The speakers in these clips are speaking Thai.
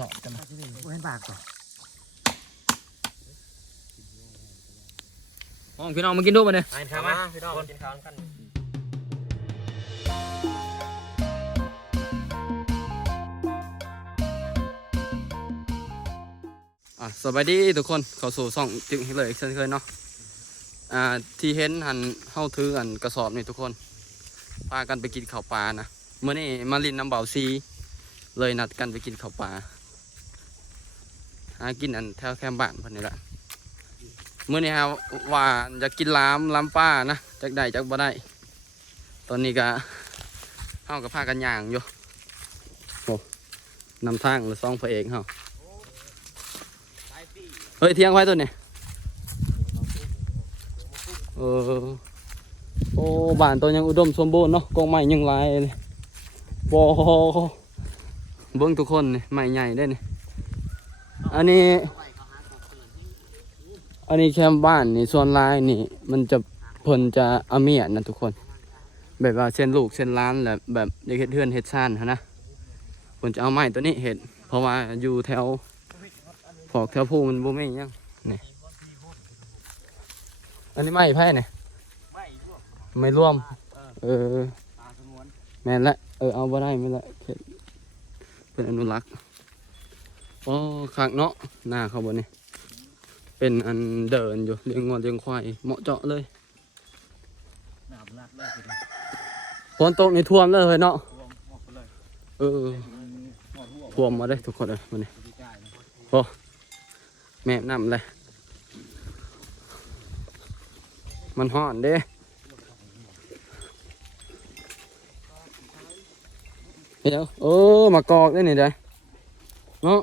สอบกันนะเว้นปากก่อนห้องพี่น้องมากินดูมาเนี่ยไปครับมาพี่น้องกินข้าวกันอะสวัสดีทุกคนเข้าสู่ช่องจึงให้เลยอีกเช่นเคยเนาะอ่าที่เห็นหันเฮาถืออันกระสอบนี่ทุกคนพากันไปกินข้าวปลานะเมื่อนี้มาลินน้ำเบาซี เลยนัดกันไปกินข้าวปลา หากินอันแถวแคมบ้านพิ่นนี่แหละเมื่อนี้ฮะว่าจะกินล้ามล้ามป้านะจักได้จักบ่ได้ ตอนนี้ก็เฮากับพากันย่างอยู่โอ้นำทางหรือซองพระเอกเฮาเฮ้ยเที่ยงไว้ตัวเนี่ยเออโอ้บ้านตัวยังอุดมสมบูรณ์เนาะกองไม้ยังลายเลยบอเบิ้งทุกคนนี่ไม้ใหญ่ได้เนี่ อันนี้ อันนี้แคมป์บ้านนี่ส่วนลายนี่ มันจะเพิ่นจะเอาเมียนะทุกคน แบบว่าเส้นลูกเส้นล้านแหละแบบอยากเฮ็ดเทือนเฮ็ดซ่านหั้นะเพิ่นจะเอาไม้ตัวนี้เฮ็ดเพราะว่าอยู่แถวพอกแถวพูมันบ่มีหยังนี่อันนี้ไม่ไพ่เนี่ยไม่ร่วมไม่รวม เออแม่นละเออเอาบ่ได้ไม่ละเขตเป็นอนุรักษ์ โอ้คักเนาะหน้าเขาบ่นี่เป็นอันเดินอยู่เลี้ยงงอนเลี้ยงควายเหมาะเจาะเลยหนาบลัดเลยทีเดียวฝนตกในท่วมเลยเนาะรอเออท่วมมาได้ทุกคนเลยมันนี่ดีใจนะแม่น้ำเลยมันห่อนเด้เดี๋ยวเออมากอกได้นี่ได้เนาะ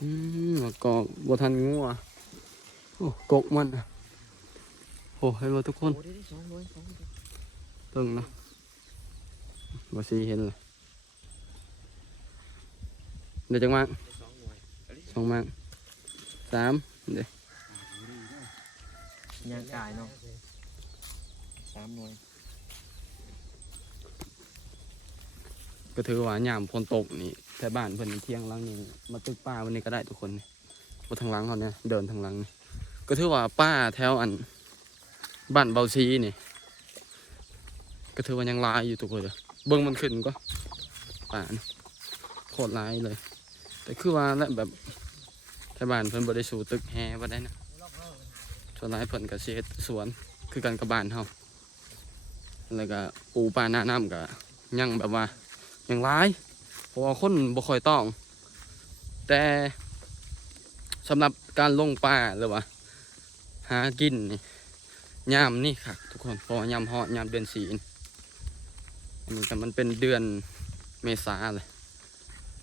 อืมกอกบัทันงัวโอ้กกมันโอ้ให้มาทุกคนตึงนะบาซีเห็นเลยเดี๋ยวจังหวะสองสองมังสามเดี๋ยวย่างกายเนาะสามหน่วย ก็ถือว่ายามฝนตกนี่แถวบ้านเพิ่นเที่ยงหลังนี่มาตึกป้าวันนี้ก็ได้ทุกคนนี่มาทางหลังเขาเนี่ยเดินทางหลังนี่ก็ถือว่าป้าแถวอันบ้านเบาชีนี่ ก็ถือว่ายังลายอยู่ทุกคนเลยเบิ้งมันขึ้นก็ป่านโคตรลายเลย แต่คือว่าและแบบแถวบ้านเพิ่นบ่ได้สู่ตึกแฮบ่ได้นะส่วนหลายเพิ่นก็สิเฮ็ดสวนคือกันกับบ้านเฮาแล้วก็ปูปลาหน้าน้ำก็ยังแบบว่า อย่างร้ายเพราะว่าคนบ่ค่อยต้อง แต่สำหรับการลงป่าหรือว่าหากินนี่ยามนี่ค่ะ ทุกคนเพราะว่ายามฮอดยามเดือนสีนี่อันนี้แต่มันเป็นเดือนเมษาเลย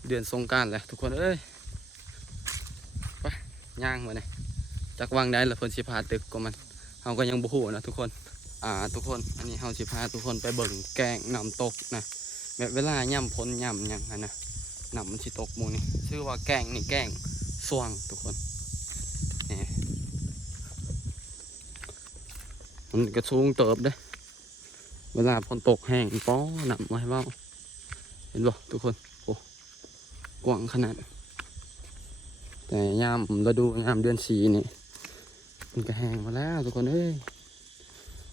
เดือนสงการเลยทุกคนเอ้ยไปย่างมาเนี่ยจากวางได้ละเพิ่นสิพาตึกก็มันเฮาก็ยังบ่ฮู้นะทุกคน อ่า ทุกคน อันนี้เฮาสิพาทุกคนไปเบิ่งแกงน้ำตกนะ แบบเวลาย่ำพ้นย่ำยังอะนะหนำมันสิตกมูนี่ชื่อว่าแกงนี่แกงสว่างทุกคนนี่มันกระสูงเติบเด้เวลาฝนตกแห้งป้อหนำไว้เบ้าเห็นบ่ทุกคนโอ้กว้างขนาด แต่ยามฤดูยามเดือนสีนี่มันก็แห้งมาแล้วทุกคนเอ้ย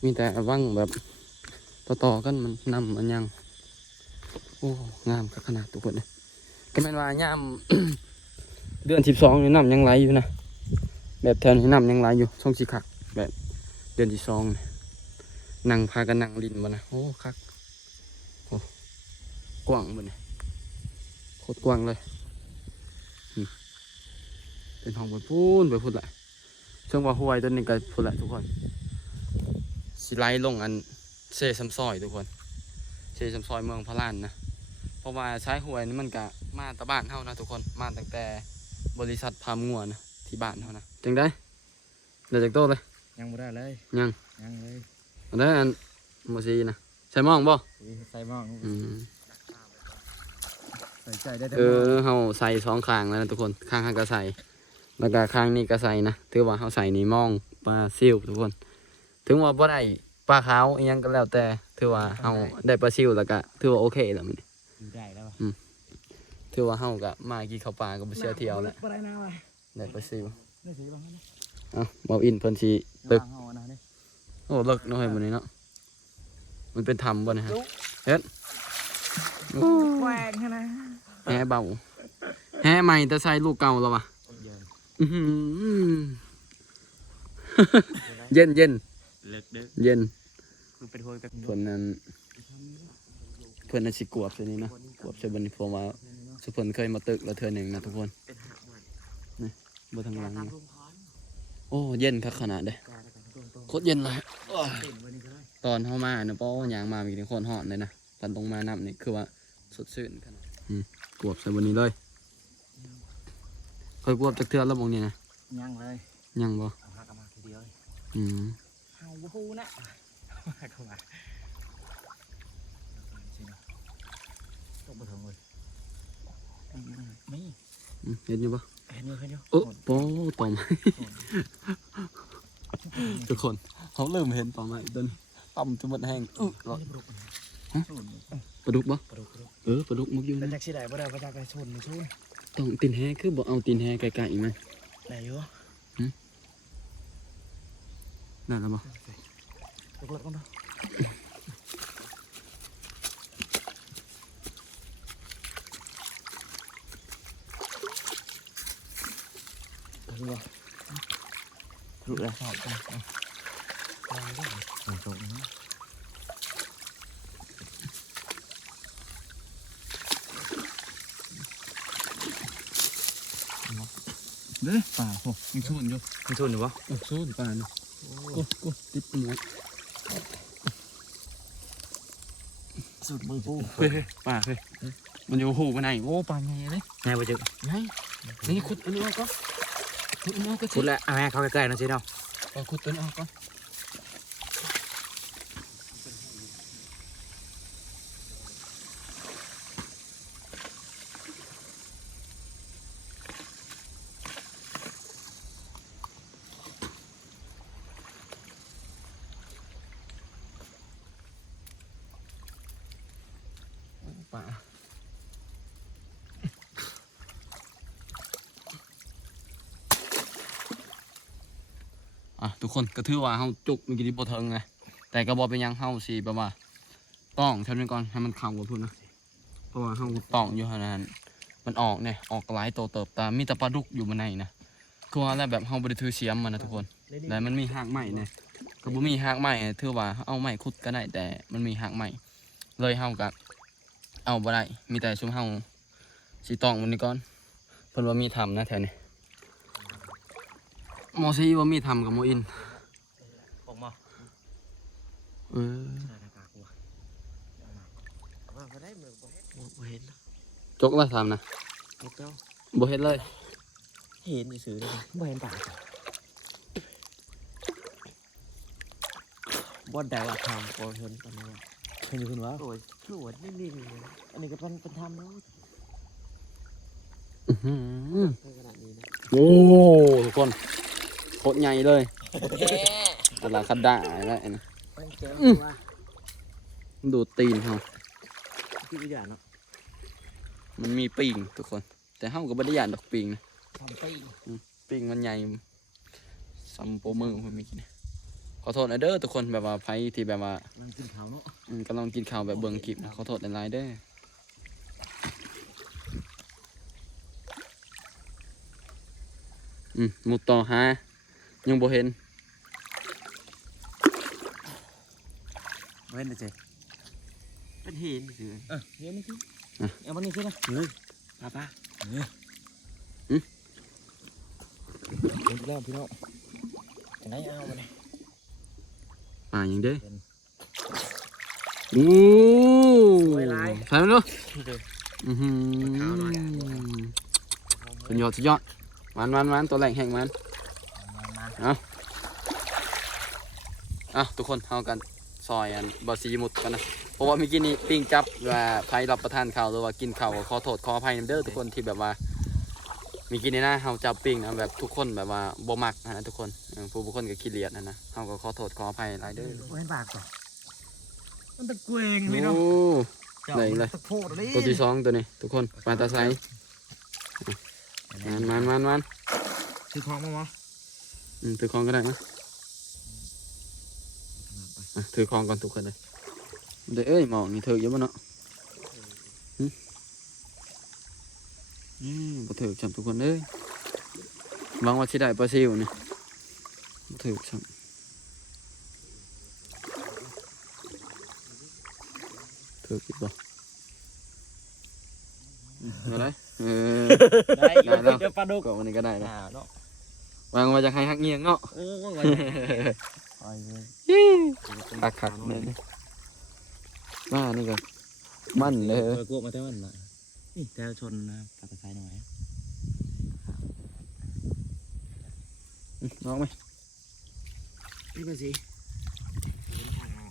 มีแต่ว่างแบบต่อๆกันมันนำมันยัง โอ้งามกับขนาดทุกคนเลยก็แม่นว่าย่ามเดือนสิบสองนี่น้ำยังไหลอยู่นะแบบแถวนี้น้ำยังไหลอยู่ช่องสีคักแบบเดือนที่สองนี่นั่งพากันนั่งลินมานะโอ้คักโอ้กว้างบนนี่โคตรกว้างเลยอืมเป็นห้องบนพูนไปพูดแหละช่วงว่าห้วยต้นนี้ก็พูดแหละทุกคนสิไลลงอันเซซัมซอยทุกคนเชซัมซอยเมืองพะลานนะเพ ราะว่าใช้หวยนี่มันก็มาแตะบ้านเฮานะทุกคนมาตั้งแต่บริษัทพามงัวนะที่บ้านเฮานะจังได้เดี๋ยวจากโตเลยยังไม่ได้เลยยังยังเลยอันนั้นอันโมซีนะใช่มองบ่ใส่หม้ออืมใส่ใจได้แต่เออเฮาใส่สองข้างแล้วนะทุกคนข้างข้างก็ใส่แล้วก็ข้างนี้ก็ใส่นะถือว่าเฮาใส่นี่มองปลาซิวทุกคน ถึงว่าบ่ได้ปลาขาวอิหยังก็แล้วแต่ถือว่าเฮาได้ปลาซิวแล้วก็ถือว่าโอเคแล้วมัน อยู่ได้แล้วถืถือว่าเฮาก็มากินข้าวปลาก็บ่เสียเที่ยวแล้วปลาหน้าว่ะได้ปลาซิวได้สีบ้างเอ้าเบาอินเพิ่นสิตึกเฮานะนี่โอ้เลิกเนาะเฮ้ยมื้อนี้เนาะมันเป็นธรรมบ่เนะฮะเฮ็ดโอ้แหวงนะแฮเบาแฮใหม่แต่ใส่ลูกเก่าแล้ววะเย็นอื้อหือเย็นเย็นเล็กเด็กเย็นคือเป็นคนกับเพิ่นนั้น เพิ่นน่ะสิกวบซะนี่เนาะกวบซะบัดนี้เพราะว่าสุเพิ่นเคยมาตึกแล้วเทื่อหนึงนะทุกคนเป็นหักมันบ่ทางหลังตามนี่ลุงพรโอ้เย็นคักขนาดเด้กาแล้วกันตรงตรงโคตรเย็นเลยโอ้ยเต้นวันนี้ก็ได้ตอนเฮามาเนาะป้อยางมามีแต่คนฮอดเลยนะตอนตรงมาน้ำนี่คือว่าสดชื่นขนาดอืมกวบใส่บนนี้เลยเคยกวบจากเทือแล้วมองนี่นะยังเลยยังบ่เอาหักมาทีเดียวอืมเฮาบูนะหักมาต้องไปถึงเลยนี่อืมเห็นอยู่บ่เห็นอยู่เห็นอยู่โอ้โปต่อไม้ทุกคนเขาเริ่มเห็นต่อไม้ต้นต่ำจนหมดแห้งอึ๊ะปลาดุกปลาดุกบ่ปลาดุกปลาดุกเออปลาดุกมักอยู่แล้วนะจากที่ไหนบ่ได้บ่ได้ไปชนไปชนต้องตีนแฮคือบ่เอาตีนแฮไกลๆอีกไหมไหนอยู่นั่นแล้วบ่ลุกเลิกกันเนาะทะลุทะลุแล้วชอบจังลองได้ลองจบนะเด้ป่าโหมีส่วนอยู่มีทุนหรือวะโอ้ส่วนปลาเนาะกูกูติดหมวกสุดมือปูเฮ้ยปลาเฮ้ยมันอยู่หูไปไหนโอ้ปลาไงเลยไงไปจึกไงนี่ขุดอันนี้ออกก่อน ขุดอันนี้ออกก็คุณแหละเอาแม่เข้าใกล้ๆนะเจ๊เนาะเอาขุดตัวนี้ออกก่อน กคนก็ถือว่าเฮาจุกมื่อกี้ที่บ่เทิงไงแต่ก็บ่เป็นหยังเฮาสิแบบว่าต้องเท่านี้ก่อนให้มันเข้ากับพุ่นนะเพราะว่าเฮาต้องอยู่ขนาดนั้นมันออกเนี่ยออกหลายโตเติบตามีแต่ปลาดุกอยู่บนในนะคือว่าแล้วแบบเฮาบ่ได้ถือเสียมมันนะทุกคนแล้วมันมีหากไม้เนี่ยก็บ่มีหากไม้ถือว่าเอาไม้ขุดก็ได้แต่มันมีหากไม้เลยเฮาก็เอาบ่ได้มีแต่ชุมเฮาสิต้องมันนี่ก่อนเพิ่นว่ามีทำนะแถวนี้ มอซีว่ามีทำกับหมออินออกมาเออใช่หน้ากากกูว่าก็ได้เมืองบ่เห็นบ่เห็นจกละทำนะลูกเจ้าบ่เฮ็ดเลย เห็นสื่อเลยบ่เห็นปากบ่ได้ว่าทำบ่เห็นปานนี้ว่าเห็นอยู่คุณวะโอ้ยคือว่านิ่งๆอันนี้ก็เป็นเป็นทำแล้วอื้อหือขนาดนี้นะโอ้ทุกคน โคตรใหญ่เลยตลาดคัดได้แล้วนะมันเจอว่าดูตีนเฮามันมีปิงทุกคน แต่เฮาก็บ่ได้ย่านดอกปิงนะปิงมันใหญ่ซัมโปมือมันมีกินขอโทษนะเด้อทุกคนแบบว่าไผที่แบบว่ามันกินข้าวเนาะอืมกำลังกินข้าวแบบเบิ่งคลิปนะขอโทษหลายๆเด้ออืมมุดต่อหา ยังบ่เห็นเว้นเจ๊เป็นเห็นสื่อเออเห็นนี่สิเอาวันนี้สินะเฮ้ยป้าป้าเฮ้ยเห็นแล้วพี่น้องจะไหนเอามาเนี่ยป่าอย่างเด้อเห็นโอ้สวยหลายใส่มาดูเด้ออือหือขาวหน่อยสุดยอดสุดยอดมันมันมันตัวแรงแห่งมัน มา อะทุกคนเฮากันซอยอันบะซีหมุดกันนะเพราะว่าเมื่อกี้นี้ปิ้งจับว่าใครรับประทานข้าวหรือว่ากินข้าวก็ขอโทษขออภัยนำเด้อทุกคนที่แบบว่าเมื่อกี้นี้นะเฮาจับปิ้งนะแบบทุกคนแบบว่าบ่มักนะทุกคนเออผู้บุคคลก็ขี้เลียดนะนะเฮาก็ขอโทษขออภัยหลายเด้อเว้นปากก่อนมันตะเกวงโอ้พี่น้องไหนเลยตะโพดเลยตัวที่สองตัวนี้ ทุกคนปลาตาไซมันมันมันมันซื้อของมามั้อืมถือของก็ได้นะอะ ถือของก่อนทุกคนเลยเดี๋ยวเอ้ยหมองนี่ถือเยอะมั้เนาะหึอืมบ่ถือจำทุกคนเอ้ยหวังว่าสิได้ปลาซิวนี่บ่ถือจำถือกิดบ่อืมเอาได้เออได้ได้แล้วเดี๋ยวปลาดุกก็วันนี้ก็ได้แล้วอ่าเนาะวางมาจากให้ฮักเงียงเนาะ โอ้ยไว้ไอ้เลยคักคักๆเลยมานี่ก็มันเลยเออกลัวมาแต่วันน่ะนี่แต่ชนนะปลาตะไคร้หน่อยน้องไหมนี่มาสิทางเอา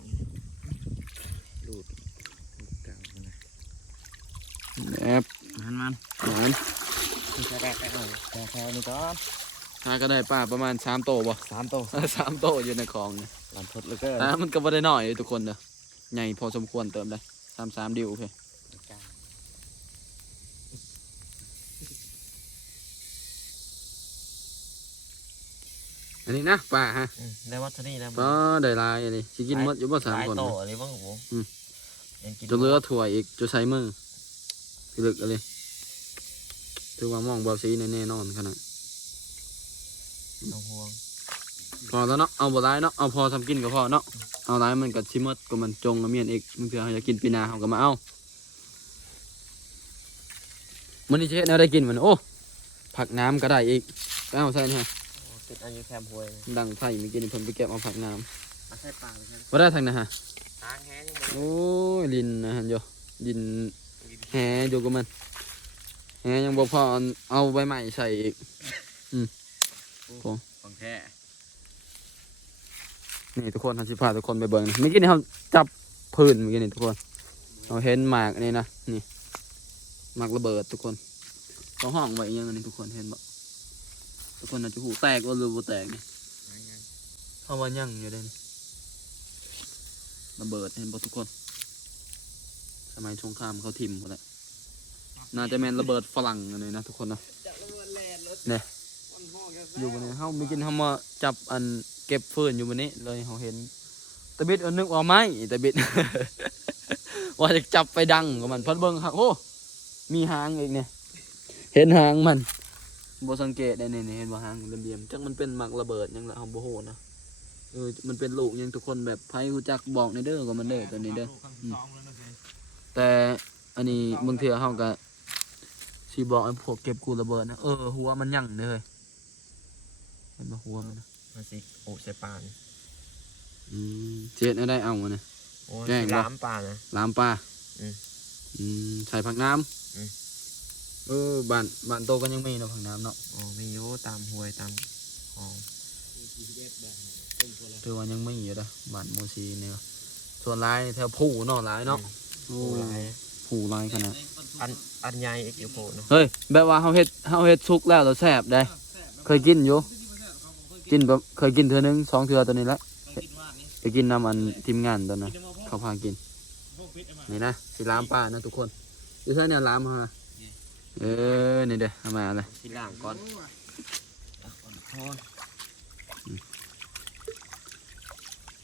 ลูดเก่านะแอบมันมันหวานแค่แค่แค่เอาแค่แค่นี่ก่ อนถ้าก็ได้ป้าประมาณสามโตบ่สามโตสามโตอยู่ในคลองเนี่ยหลานทดแล้วก็อะมันก็บ่ได้น้อยทุกคนเด้อใหญ่พอสมควรเติมได้สามสามดิวโอเคอันนี้นะป้าฮะได้วัตถุนี่นะก็ได้หลายอันนี้สิกินหมดอยู่บ่สามหลายคนโตนะอะไรบ้างผมอืมยังกินจะเหลือถั่วอีกจะใช้มือพิลึกอะไรถือว่ามองเบาซีแน่ๆนอนขนาด น้องห่วงพอแล้วเนาะเอาบ่ร้ายเนาะเอาพอทำกินก็พอเนาะเอาร้ายมันก็ชิมดก็มันจงกับเมียนอีกมันเพื่อเขาจะกินปีหนาเขาก็มาเอามันนี่เช็ดแนวได้กินมันโอ้ผักน้ำก็ได้อีกไปเอาใส่นี่ฮะติดอันอยู่แคมป์ห้วยดังไผ่เมื่อกี้นี่เพิ่นไปเก็บเอาผักน้มาใส่ปลาไปใช่ำว่าได้ทางนะฮะทางแห้งยังโอ้ยลินนะฮะโยลินแหอยู่กับมันแหยังบ่พอเอาใบใหม่ใส่อีก ของแท้นี่ทุกคนทำชิพาทุกคนไปเบิ่งนะเมื่อกี้นี่เขาจับพื้นเมื่อกี้นี่ทุกคนเราเห็นหมากอันนี่นะนี่หมากระเบิดทุกคนเขาห้องไว้อยังอันนี้ทุกคนเห็นบ่ทุกคนอาจจะหูแตกว่าหรือบ่แตกนี่เขาว่ายังอยู่ได้นี่ระเบิดเห็นบ่ทุกคน สมัยสงครามเขาทิมหมดแล้วน่าจะแม่นระเบิดฝรั่งอันนี้นะทุกคนนะเนี่ย อยู่บนนี้เฮามื่อกี้เฮามาจับอันเก็บฟืนอยู่บนนี้เลยเขาเห็นตะบิดอานึกว่าไม้ตะบิด ว่าจะจับไปดังกับมันพันเบิ้งหักโอ้มีหางอีกเนี่ยเห็นหางมันบสังเกตได้นี่เห็นว่าหางเหลี่ยมๆจังมันเป็นหมักระเบิดยังละเฮาบ่ฮู้นะเออมันเป็นลูกยังทุกคนแบบไผรู้จักบอกในเด้อก็มันเด้อตัวนี้เด้อแต่อันนี้บางเทื่อเฮาก็สิบอกไอ้พวกเก็บกูระเบิดนะเออหัวมันยั่งเด้อเฮ้ย เห็นบ่หัวมันนะมาสิโอ้ใส่ปลาอืมเจ็ดเอาได้เอามาเนี่ย โอ้แกล้งวะ ล้ามปลานะล้ามปลาอืมอืมใส่ผักน้อืมำเออบ้านบ้านโตก็ยังมีเนาะผักน้ำเนาะโอ้มีอยู่ตามห้วยตามคลองถือว่ายังไม่อยู่นะบ้านโมซีเนี่ยส่วนร้ายแถวผู้เนาะร้ายเนาะโอ้โอ้หลายผู้ร้ายขนาดอันอันใหญ่อีกอยู่โผล่เนาะเฮ้ยแบบว่าเฮาเฮ็ดเฮาเฮ็ดสุกแล้วเราแซ่บได้ เคยกินอยู่ กินแบบเคยกินเทื่อนึงสองเทื่อตัวนี้ละไปกินน้ำอันทีมงานตอนนั้นเขาพากิน นี่นะสิล้ามป้านะทุกคนอยู่ใช่เนี่ยล้ามฮะเออนี่เด้อเอามาเลยที่ล่างก่อนโอ้ย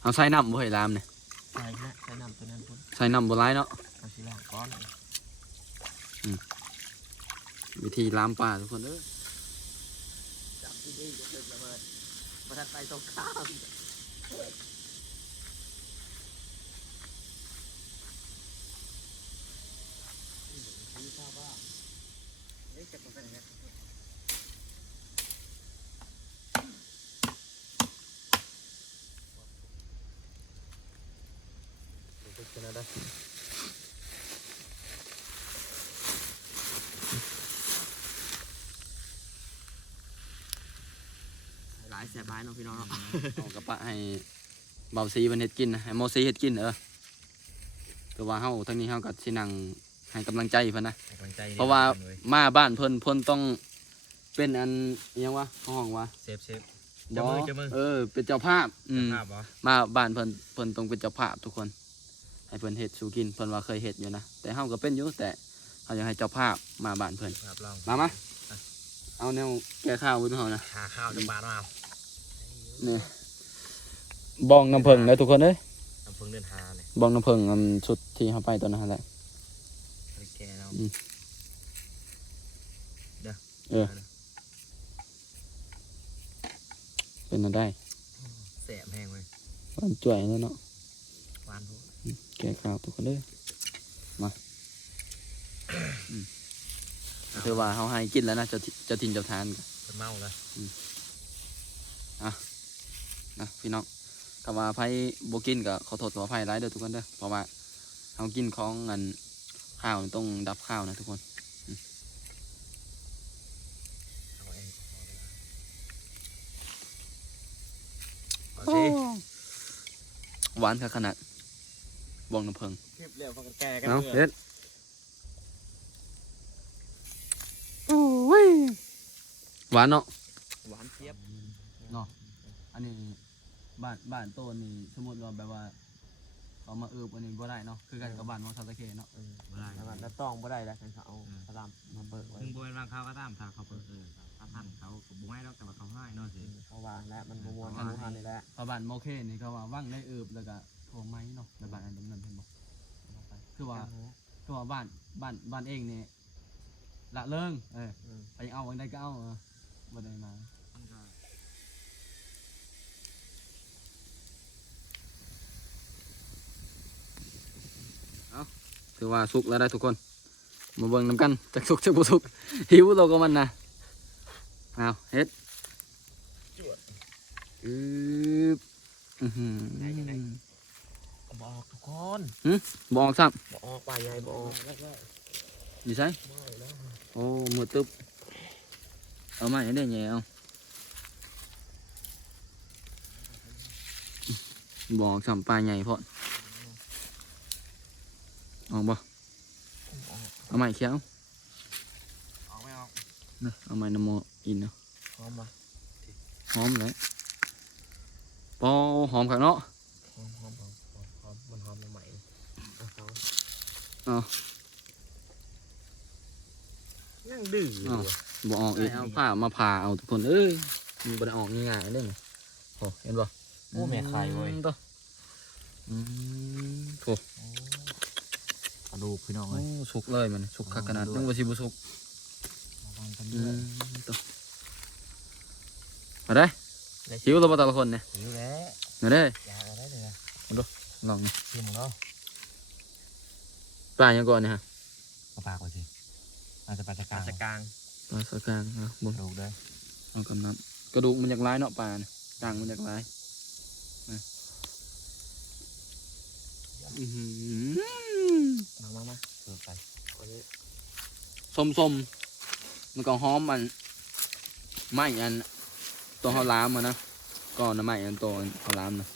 เอาใส่น้ำบ่ให้ลามเนี่ยใส่นะใส่น้ำตัวนั้นพุ่นใส่น้ำบ่ร้ายเนาะเอาที่ล่างก่อนวิธีล้ามปลาทุกคนเด้อ จับที่นี่จะเป็นระเบิด ประทัามหลายแสบหลายเนาะพี่น้องเนาะเอากระปะให้เบาซีมันเฮ็ดกินนะให้โมซีเฮ็ดกินเออแต่ว่าเฮาทั้งนี้เฮาก็สินั่งให้กำลังใจเพิ่นนะ ให้กำลังใจเพราะว่ามาบ้านเพิ่นเพิ่นต้องเป็นอันอิหยังวะห้องวะเซฟเซฟเจ้ามือเจ้ามือเออเป็นเจ้าภาพอืมภาพเหรอมาบ้านเพิ่นเพิ่นต้องเป็นเจ้าภาพทุกคน ให้ให้เพิ่นเฮ็ดสู่กินเพิ่นว่าเคยเฮ็ดอยู่นะแต่เฮาก็เป็นอยู่แต่เฮาอยากให้เจ้าภาพมาบ้านเพิ่นครับลองมามาเอาแนวแก้ข้าวไว้ด้วยเฮานะหาข้าวจากบ้านมาเอา นี่บองน้ำผึ้งเลยทุกคนเอ้ยน้ำพึ่งเดินหาเลยบองน้ำผึ้งอันชุดที่เฮาไปตอนนั้นแหละไปแกเราอืมเด้อเออเป็นมาได้แสบแห้งเลยหวานจ่วยเลยเนาะหวานพวกแก้ข้าวทุกคนเด้อมาอืมถือว่าเฮาให้กินแล้วนะเจ้าที่เจ้าถิ่นเจ้าทานกันเป็นเมาเลย นะพี่น้องก็ว่าไผบ่กินก็ขอโทษขออภัยหลายเด้อทุกคนเด้อเพราะว่าเฮากินของอันข้าวนี่ต้องดับข้าวนะทุกคนเอาเองเอาสิหวานค่ะขนาดบองน้ำผึ้งคลิปเร็วพักแกกันเอาเพื่เฮ็ดหวานเนาะหวานเจี๊ยบเนาะอันนี้ บ้านบ้านโตนนี่สมมติว่าแบบว่าเขามาเอือบอันนี้บ่ได้เนาะคือกันกับบ้านมองซาตะเคเนาะบ่ได้แล้วแล้วต้องบ่ได้แล้วกันเขาเอาพระรามมาเบิกไว้ถึงโบราณเขาก็ตามถ้าเขาเปิดเออถ้าท่านเขาก็บ่ให้แล้วแต่ว่าเขาให้เนาะสิเพราะว่าและมันบมวนทางทางนี่แหละเพราะบ้านโมเคนี่เขาว่าว่างได้เอือบแล้วก็โทรไม้เนาะแล้วบ้านอันดำเนินเพิ่นบอกคือว่าคือว่าบ้านบ้านบ้านเองนี่ละเลิงเอออืมไปเอาวันใดก็เอาเออบ่ได้มา มันก็ ถือว่าสุกแล้วได้ทุกคน มาเบิ่งน้ำกันจักสุกจักบ่สุกหิวเราก็มันนะเอาเฮ็ดอืบอื้อหือบอกทุกคนบออกซ้ำบอกไปยายบอกอยู่ใช่โอ้มือตึ๊บเอามาให้ได้ไงเอาบอกซ้ำปลาใหญ่พอด ออกบ่เอาใหม่เขียวออกไม่ออกนะเอาใหม่น้ำโมอินเนาะพร้อมปะหอมเลยปอหอมขักเนาะหอมหอมหอมหอมหอมมันหอมใหม่ๆเอาเขาเอายังดื้ออยู่บ่ออกอีกเอาผ้ามาผ่าเอาทุกคนเอ้ยมันบ่ได้ออกง่ายๆเด้อโอ้เห็นบ่โอ้แม่ไข่เว้ยอืมตัวอืมโถกระ ดูกพี่น้องโอ้เลย สุกเลยมันสุกคักขนาดนึกว่าสิบ่สุกระวังกันอืด้วยมตัวมาได้หิวแล้วบ่แต่ละคนเนี่ยหิวแล้วมาได้อยากอะไรเลยนะลองนี่ชิมเนาะปลายังก่อนเนี่ยฮะมาปากไว้สิอาจจะปลาสกางปลาสกางปลาสะกางเอาบ่กระดูกด้วยเอากำน้ำกระดูกมันจากร้ายเนาะปลาเนี่ยกลางมันจากร้ายมาอื้อหือ มามามาเสิร์ฟไปส้มส้มๆมันก็หอมมันไหม้อันตัวข้าวหลามอะนะก็น้ำไหม้อันตัวข้าวหลามนะ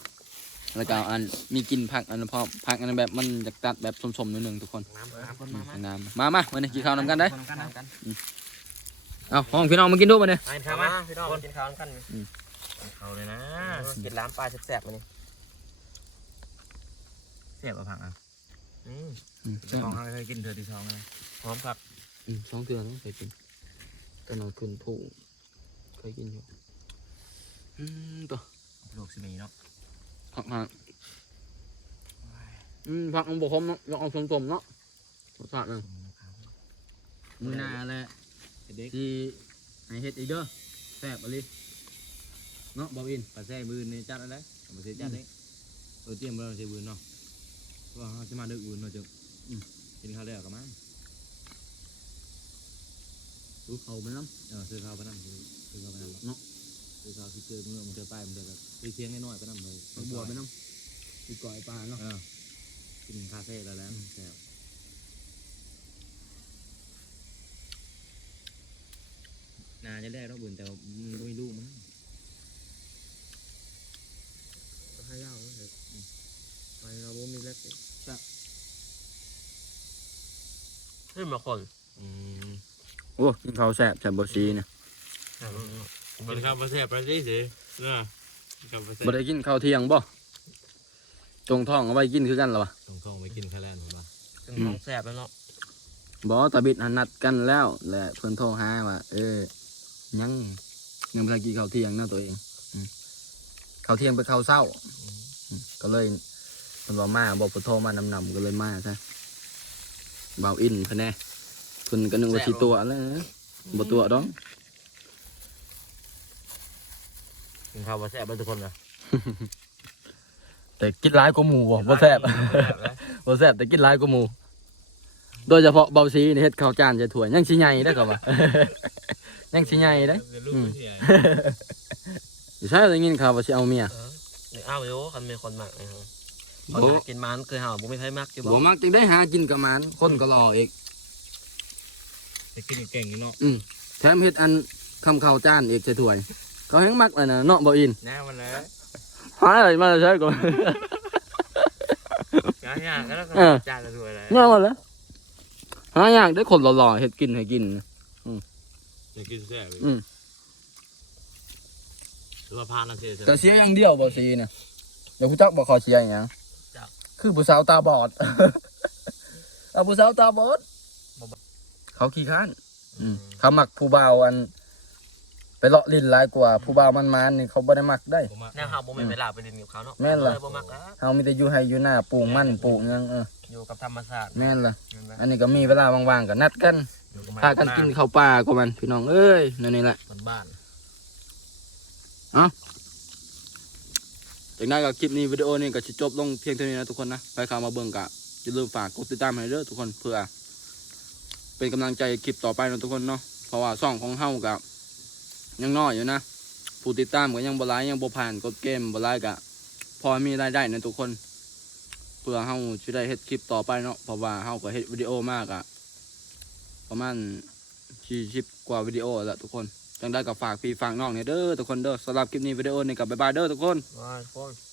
แล้วก็อันมีกลินผักอันนั้นพอผักอันนั้นแบบมันจะตัดแบบส้มๆนิดนึงทุกคนน้ำน้ำคนมามาน้ำมามาวันนี้กินข้าวนำกันได้น้ำกันน้ำกันเอาห้องพี่น้องมากินด้วยมาเนี่ยมาครับมาพี่น้องกินข้าวกันอืมเอาเลยนะกินล้ามปลาแซ่บๆมานี่เสียบเอาผักอะอื มอืมเจ้าของเขาเคยกินเธอที่สองนะหอมครับอืมสองเทือนต้องเคยกินตอนเราขึ้นผู้เคยกินอยู่อืมตัวลูกสิมีเนาะผักผักอืมผักมันบกคมเนาะลองเอาส้มๆเนาะรสชาติมันมือหน้าแหละเด็กที่ให้เฮ็ดอีกเด้อแซ่บอะไรเนาะบอวินปลาแซ่บืนนี่จัดอะไรปลาแซ่จัดนี่เออเตรียมเราใช้บืนเนาะว่าเขาจะมาดึกบืนเนาะจ๊ กินข้าวแล้วกันมั้งดูเขาไปน้เออซื้อข้าวไปนั่งซื้อซื้อข้าวไปนั่งเนาะซื้อข้าวที่เจอเมื่อมันเจอป้ายมันเจอแบบซื้อเคียงน้อยๆไปนั่งเลยำผักบัวไปน้ำอีกก่อยปลาเนาะเออกินคาเฟ่แล้วแล้วแซ่บนาจะได้เราบืนแต่ไม่รู้มันให้เล่าเลยไปเราบ่มีแล้วสิ ขึ้ นมาคนอืมโอ้กินข้าวแซ่บแซ่บบซีเนี่ยมันขับมาเสียไปสิสิเนาะขับมาเสียบ่ได้กินข้าวเที่ยงบ่จงท้องเอาไว้กินคือกันเหรอวะตรงๆไปกินแค่แลนผมว่าเป็นของแสบแล้วเนาะบอตาบิดหันนัดกันแล้วแหละเพิ่นโทรหาว่าเออยังยังบ่ทันกินข้าวเที่ยงเนาะตัวเองอืมข้าวเที่ยงไปข้าวเช้าอืมก็เลยเพิ่นว่ามาบอกเพิ่นโทรมานำนำก็เลยมาซะ เบาอินเพิ่นแน่เพิ่นก็นึกว่าสิตัวแล้วนะบ่ตัวดอกกินข้าวมาแซ่บเลยทุกคนนะแต่กินหลายกว่าหมู่บ่บ่แซ่บบ่แซ่บแต่กินหลายกว่าหมู่โดยเฉพาะเบาซีนี่เฮ็ดข้าวจานจะถ้วยยังสิใหญ่ได้อก็ว่ายังสิใหญ่ได้ออืมสิใช่ได้ยินข่าวว่าสิเอาเมียเออนี่อ้าวโยคันมีคนมักนะครับโอ้ คนหากินมันเคยหาบ่มีไผมักอยู่บ่บ่มักจึงได้หากินกับมันคนก็รออีกจะกินเก่งนี่เนาะแถมเฮ็ดอันคำข้าวจานอีกใส่ถ้วยก็แฮงมักเลยนะเนาะบ่อินแน่มันเลยหาอะไรมาใช้ก่อนง่ายๆก็แล้วก็เออจานละถ้วยเลยย่างมาแล้วหายากได้คนหล่อๆเฮ็ดกินให้กินจะกินแซ่บอืมหรือว่าพานักเสียก็เสียอย่างเดียวบ่ซีเนี่ยเดี๋ยวผู้จักบ่ขอเสียอย่างหยัง คือผู้สาวตาบอดเอาผู้สาวตาบอดเขาขี้ค้านอืมเขามักผู้บ่าวอัน ไปเลาะลิ้นหลายกว่าผู้บ่าวมันๆนี่เขาบ่ได้มักได้ผมว่าแนวเฮาบ่มีเวลาไปเล่นกับเขาเนาะแม่นล่ะเลยบ่มักแล้วเฮามีแต่อยู่ให้อยู่หน้าปลูกมันปลูกหยังเอออยู่กับธรรมชาติแม่นล่ะเห็นไหมอันนี้ก็มีเวลาว่างๆก็นัดกันอยู่กับพากันกินข้าวปลาก็มันพี่น้องเอ้ยนั่นนี่แหละเหมือนบ้าน จากนั้นก็คลิปนี้วิดีโอนี้ก็สิจบลงเพียงเท่านี้นะทุกคนนะไปเข้ามาเบิ่งก็อย่าลืมฝากกดติดตามให้เด้อทุกคนเพื่อ เป็นกำลังใจคลิปต่อไปนะทุกคนเนาะเพราะว่าช่องของเฮากับยังน้อยอยู่นะผู้ติดตามก็ยังบ่หลายยังบ่ผ่านกดเกมบ่หลายก็พอมีรายได้นะทุกคน เพื่อเฮาสิได้เฮ็ดคลิปต่อไปเนาะเพราะว่าเฮาก็เฮ็ดวิดีโอมากอะประมาณ40กว่าวิดีโอแล้วทุกคน จังได้กับฝากพี่ฝากน้องเนี่ยเด้อทุกคนเด้อสำหรับคลิปนี้วิดีโอนี้กับบ๊ายบายเด้อทุกคน บายทุกคน